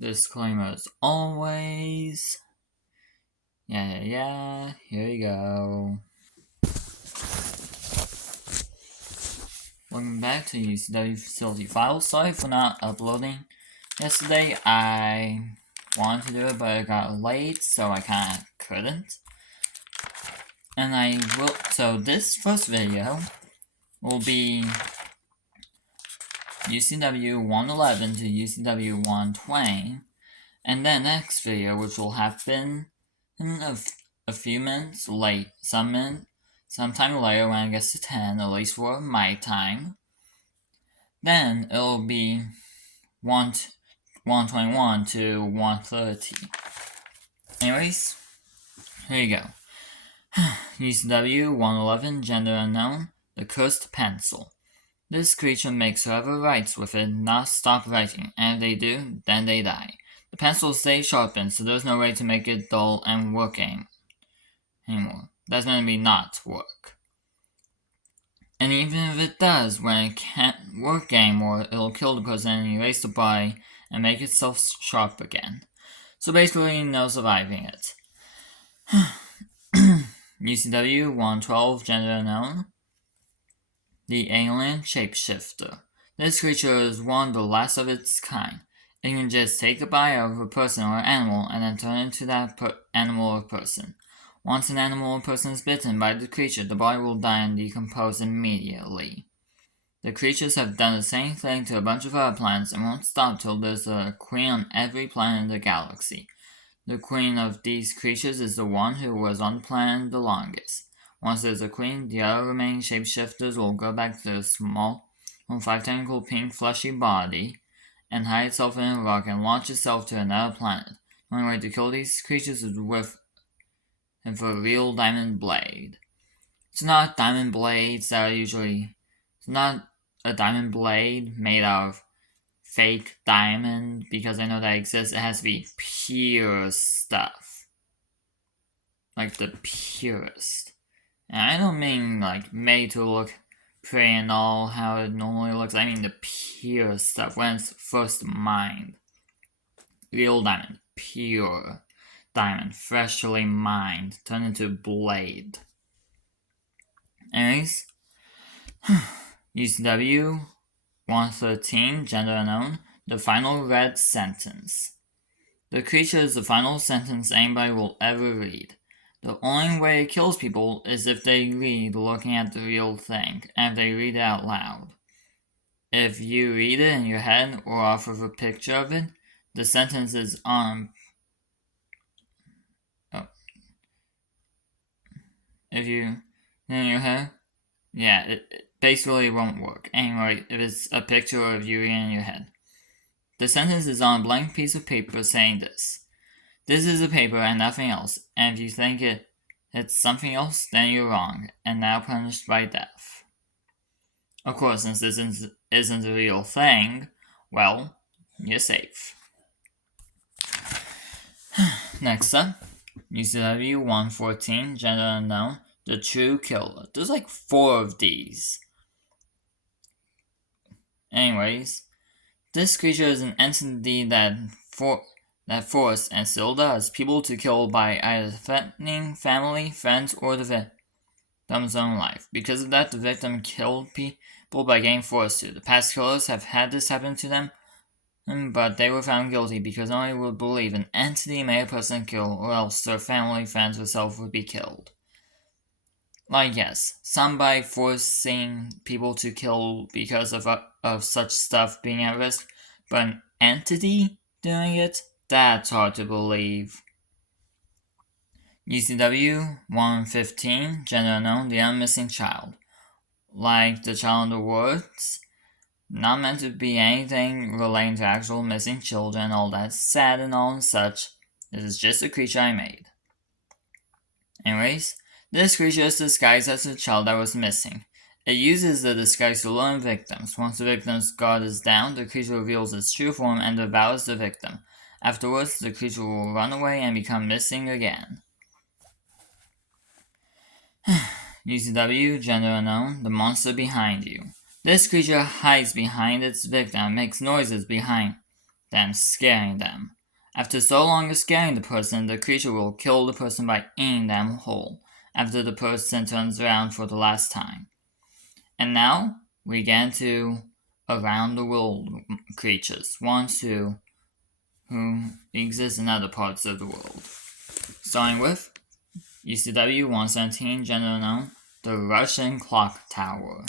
Disclaimer as always. Yeah, here we go. Welcome back to U.C.W facility files. Sorry for not uploading yesterday. I wanted to do it, but it got late, so I kinda couldn't. So this first video will be U.C.W 111 to U.C.W 120, and then next video, which will happen in a few minutes late, sometime later when it gets to 10, at least for my time. Then it'll be 121 to 130. Anyways, here you go. U.C.W 111, gender unknown, the cursed pencil. This creature makes whoever writes with it not stop writing, and if they do, then they die. The pencil stays sharpened, so there's no way to make it dull and work anymore. That's going to be not work. And even if it does, when it can't work anymore, it'll kill the person and erase the body and make itself sharp again. So basically, no surviving it. U.C.W 112, gender unknown. The alien shapeshifter. This creature is one of the last of its kind. It can just take a bite of a person or animal and then turn into that animal or person. Once an animal or person is bitten by the creature, the body will die and decompose immediately. The creatures have done the same thing to a bunch of other planets and won't stop till there's a queen on every planet in the galaxy. The queen of these creatures is the one who was on the planet the longest. Once there's a queen, the other remaining shapeshifters will go back to the small, 5-tentacle pink fleshy body and hide itself in a rock and launch itself to another planet. The only way to kill these creatures is with a real diamond blade. It's not diamond blades that are usually... It's not a diamond blade made out of fake diamond, because I know that exists. It has to be pure stuff. Like the purest. And I don't mean like made to look pretty and all how it normally looks. I mean the pure stuff when it's first mined. Real diamond. Pure diamond. Freshly mined. Turned into blade. Anyways. U.C.W 113, gender unknown. The final red sentence. The creature is the final sentence anybody will ever read. The only way it kills people is if they read looking at the real thing, and if they read it out loud. If you read it in your head or off of a picture of it, the sentence is on... If you in your head, yeah, it basically won't work. Anyway, if it's a picture of you in your head. The sentence is on a blank piece of paper saying this. This is a paper and nothing else, and if you think it's something else, then you're wrong, and now punished by death. Of course, since this isn't a real thing, well, you're safe. Next up, U.C.W 114, gender unknown, the true killer. There's like 4 of these. Anyways, this creature is an entity that forced, and still does, people to kill by either threatening family, friends, or the victim's own life. Because of that, the victim killed people by getting forced to. The past killers have had this happen to them, but they were found guilty because no one would believe an entity made a person kill, or else their family, friends, or self would be killed. Like, yes, some by forcing people to kill because of such stuff being at risk, but an entity doing it? That's hard to believe. U.C.W 115, gender unknown, the unmissing child. Like the child in the words, not meant to be anything relating to actual missing children, all that sad and all and such. This is just a creature I made. Anyways, this creature is disguised as a child that was missing. It uses the disguise to lure in victims. Once the victim's guard is down, the creature reveals its true form and devours the victim. Afterwards, the creature will run away and become missing again. U.C.W, gender unknown, the monster behind you. This creature hides behind its victim and makes noises behind than scaring them. After so long of scaring the person, the creature will kill the person by eating them whole, after the person turns around for the last time. And now, we get into around the world creatures, ones who exist in other parts of the world. Starting with U.C.W. 117, generally known, the Russian Clock Tower.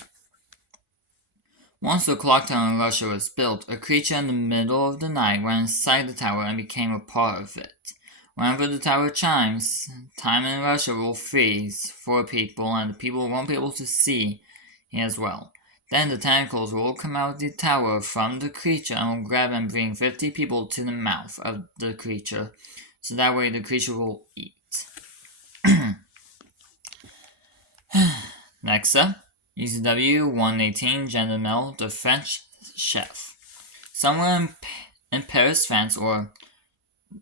Once the clock tower in Russia was built, a creature in the middle of the night went inside the tower and became a part of it. Whenever the tower chimes, time in Russia will freeze for people, and the people won't be able to see as well. Then the tentacles will come out of the tower from the creature and will grab and bring 50 people to the mouth of the creature, so that way the creature will eat. Next up, U.C.W. 118, gender male, the French chef. Somewhere in Paris, France,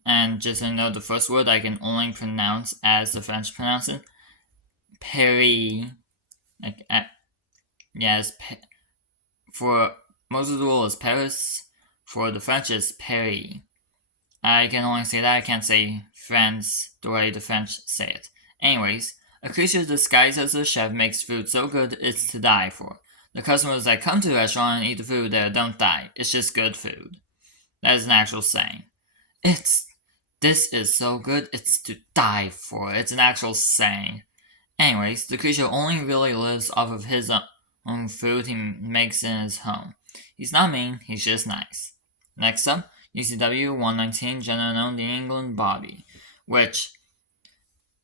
and just so you know, the first word I can only pronounce as the French pronounce it, Paris. For most of the world is Paris. For the French is Paris. I can only say that. I can't say France the way the French say it. Anyways, a creature disguised as a chef makes food so good it's to die for. The customers that come to the restaurant and eat the food there don't die. It's just good food. That is an actual saying. This is so good, it's to die for. It's an actual saying. Anyways, the creature only really lives off of his own food he makes in his home. He's not mean, he's just nice. Next up, U.C.W. 119, generally known the England Bobby, which,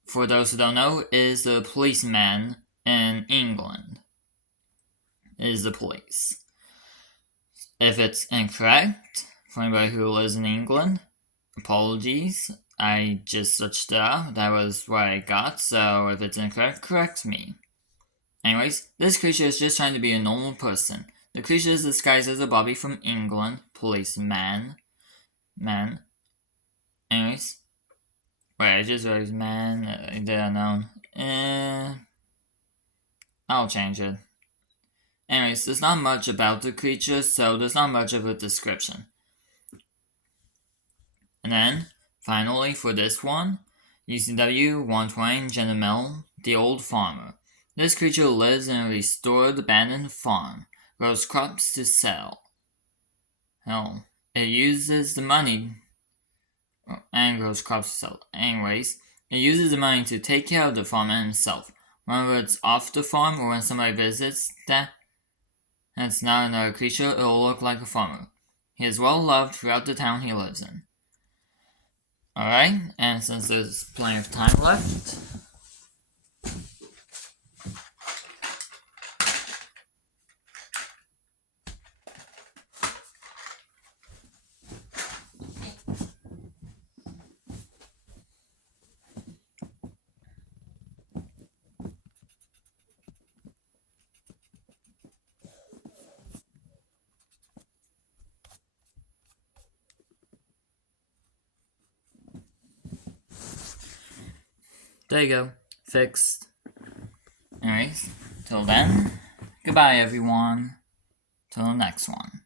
for those who don't know, is the policeman in England. It is the police. If it's incorrect, for anybody who lives in England, apologies. I just searched it up. That was what I got, so if it's incorrect, correct me. Anyways, this creature is just trying to be a normal person. The creature is disguised as a Bobby from England, policeman. Anyways. Wait, I just wrote man, I didn't know. I'll change it. Anyways, there's not much about the creature, so there's not much of a description. And then, finally, for this one, U.C.W. 120, gender male, the old farmer. This creature lives in a restored abandoned farm, grows crops to sell. Hell, it uses the money and grows crops to sell. Anyways, it uses the money to take care of the farm and himself. Whenever it's off the farm or when somebody visits that it's not another creature, it will look like a farmer. He is well loved throughout the town he lives in. Alright, and since there's plenty of time left, there you go. Fixed. Anyways, till then, goodbye everyone. Till the next one.